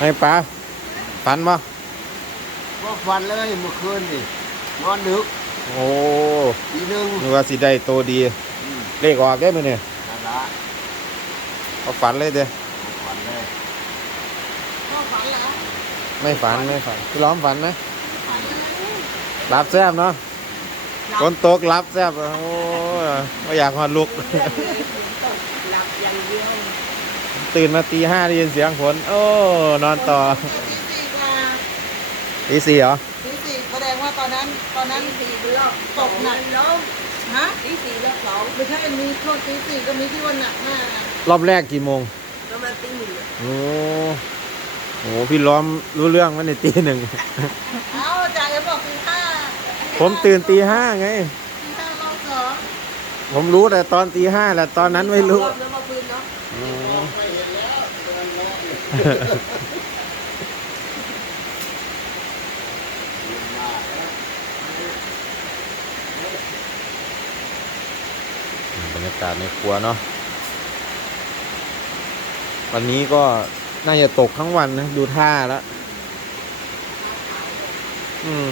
ให้ปลาฝันบ่ว่าฟันเลยเมื่อคืนนี่นอนดึกโอ้ทีหนึงนึกว่าสิได้โตดีอืมเลขออกได้มั้ยเนี่ยนั่นละเอาฝันเลยเด้อฟันเลยก็ฝันเหรอไม่ฝันไม่ฝันพี่ล้อมฝันไหมฝันเลยรับแซบเนาะฝนตกรับแซบโอ้ยไม่อยากหอดลุกเรื่องเลยฝนตกหลับอย่างเดียว ตื่นมาตีห้าได้ยินเสียงฝนโอ้ นอนต่อตีสี่กว่าตีสี่เหรอตีสี่แสดงว่าตอนนั้นตอนนั้นสี่รอบตกหนักล้มฮะตีสี่รอบสองไม่ใช่มีช่วงตีสี่ก็มีที่ว่าหนักมากอะรอบแรกกี่โมงประมาณตีหนึ่งอะโอ้โหพี่ล้อมรู้เรื่องมันในตีหนึ่งเอ้าจ่ายจะบอกตีห้าผมตื่นตีห้าไงตีห้ารอบสองผมรู้แต่ตอนตีห้าแหละตอนนั้นไม่รู้รอบแล้วมาคืนเนาะ อืม ไม่เห็นแล้วเดินรอ บรรยากาศในครัวเนาะวันนี้ก็น่าจะตกทั้งวันนะ ดูท่าแล้วอืม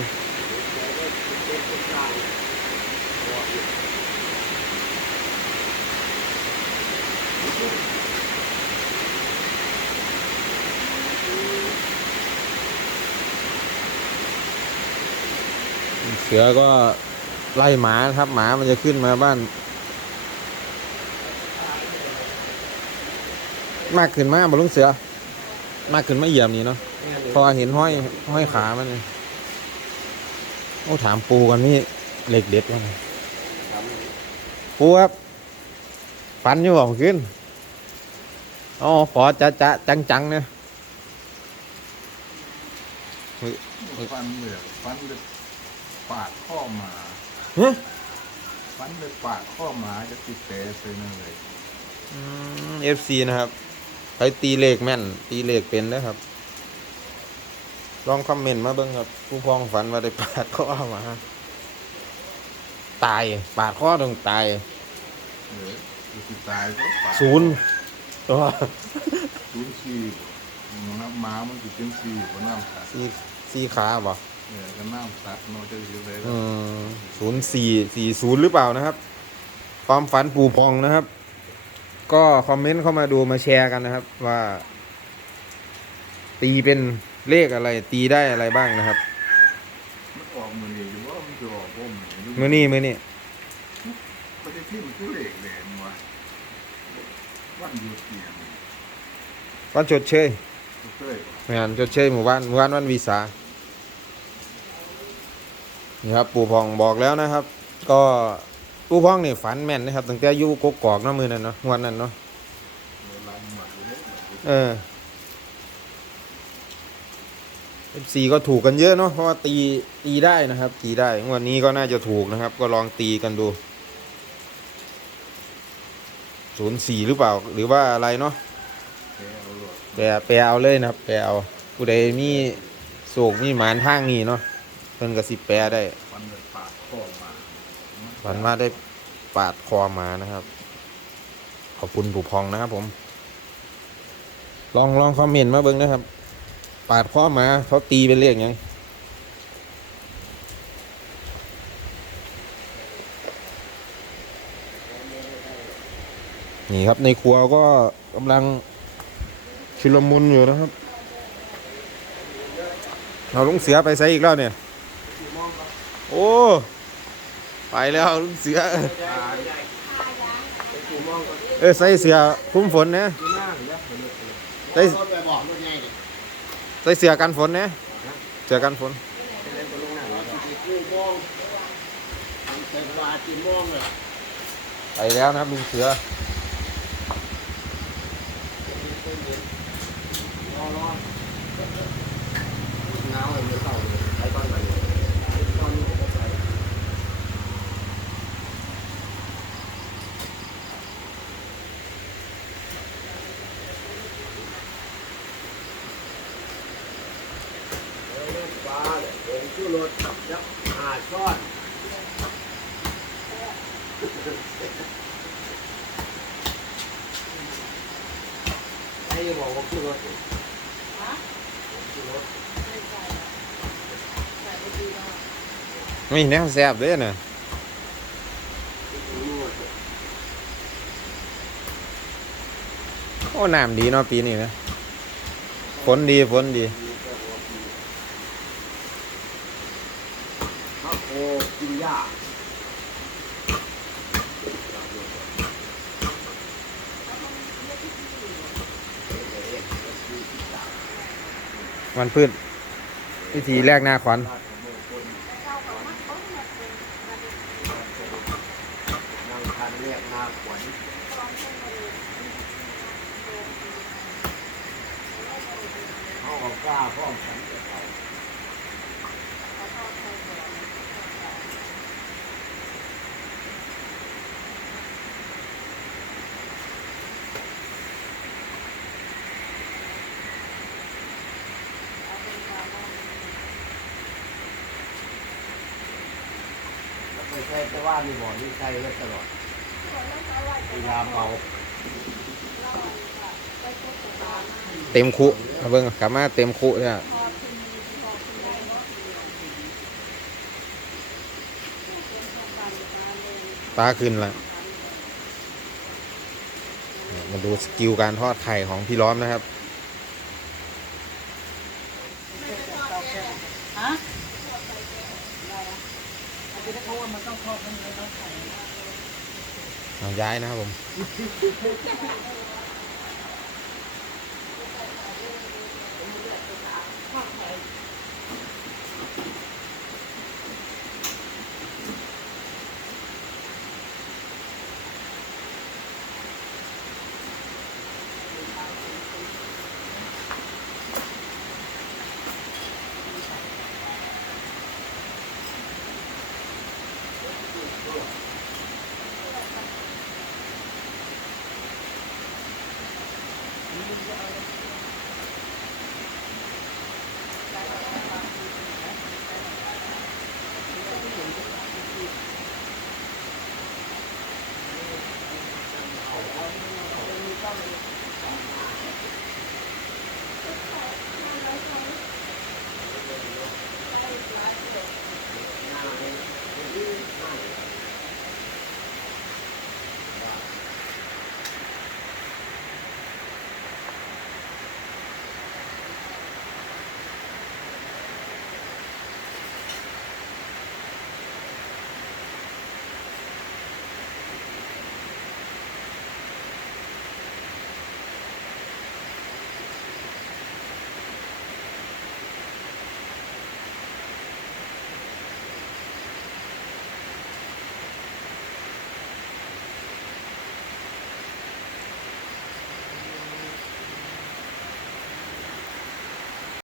เสือก็ไล่หมานะครับหมามันจะขึ้นมาบ้าน มากขึ้นมากบลุงเสือ มากขึ้นมาเหยียบนี่เนาะเพอเห็นห้อยห้อยขามันนี่โอ้ถามปูกันนี่เหล็กเด็ดว่าไงปูครับฟันอยู่บอกขึ้นอ๋อขอจะจะจังจังๆเนี่ยฟันเหลือกฟันเลย ปาดข้อหมาฮะฟันเลยปาดข้อหมาจะติดแผลไปนั่นเลยเอฟซีนะครับใครตีเลขแม่น ตีเลขเป็นนะครับ ลองคอมเมนต์มาเบิ่งครับผู้พองฝันว่าได้ปาดข้อหมาตาย ปาดข้อต้องตายเออคือสิตายก็ปาดศูนย์ตัวศูนย์สี่น้ำหมามันสิเป็นสี่ก็น้ำสัตว์สี่สี่ขาบ่ เนี่ยก็น้ำสัตว์เนอกจากอยู่เลยอืมศูนย์สี่สี่ศูนย์หรือเปล่านะครับ ความฝันปู่พองนะครับ ก็คอมเมนต์เข้ามาดูมาแชร์กันนะครับ ว่า ตีเป็นเลขอะไร ตีได้อะไรบ้างนะครับมันออกมือนี่อยู่ว่ามันจะออกบ่มมือนี้มือนี้ก็จะที่มันคือเหล็กแหลมวะวันหยุดเนี่ยวันชดเชยเคยงานชดเชยหมู่บ้านหมู่บ้านวันวีสา นี่ครับปู่พองบอกแล้วนะครับ ก็ปู่พองนี่ฝันแม่นนะครับตั้งแต่อยู่กกอกเนามือนั้นเนาะวันนั้นเนาะเออเอฟซีก็ถูกกันเยอะเนาะเพราะว่าตีตีได้นะครับ ตีได้วันนี้ก็น่าจะถูกนะครับ ก็ลองตีกันดูศูนย์สี่หรือเปล่า หรือว่าอะไรเนาะแกเอาหลอดแปลแปลเอาเลยนะครับแปลเอาผู้ใดมีโศกมีหมานทางนี้เนาะ เพิ่นก็สิแปลได้ฟันเลยปาดข้อมาฝันว่าได้ปาดคอหมานะครับ ขอบคุณผู้พองนะครับ ผม ลองลองคอมเมนต์มาเบิ่งนะครับ ปาดคอหมาเขาตีเป็นเลขหยังนี่ครับในครัวก็กำลังชุลมุนอยู่นะครับ เราลุงเสือไปใส่อีกแล้วเนี่ย โอ้ ไปแล้วลุงเสือ เออใส่เสือคุ้มฝนนะใส่ใส่เสือกันฝนนะเสือกันฝนไปแล้วนะครับลุงเสือหนาวเลยไม่เข้าเลยไปตอนไหนตอนนี้ก็ไป ปลาเนี่ยผม ชื่อรถขับยักษ์หาช้อนไอ้บอกว่าชื่อรถฮะไม่แน่แซ่บเลยนะโอ้น้ำดีเนาะปีนี้นะฝนดีฝนดี ข้าวโพดกินหญ้า มันพืชวิธีแรกหน้าขวัญเขากล้าพ่อมฉันกับเขา ไม่ ใช่แต่ว่ามีบ่อนี่ใช้ไว้ตลอดพยายามเอาเต็มคุเบิ่งกลับมาเต็มคุเนี่ยปลาขึ้นละมาดูสกิลการทอดไข่ของพี่ล้อมนะครับ ฮะอาจจะได้เขาว่ามั น้องย้ายนะครับผม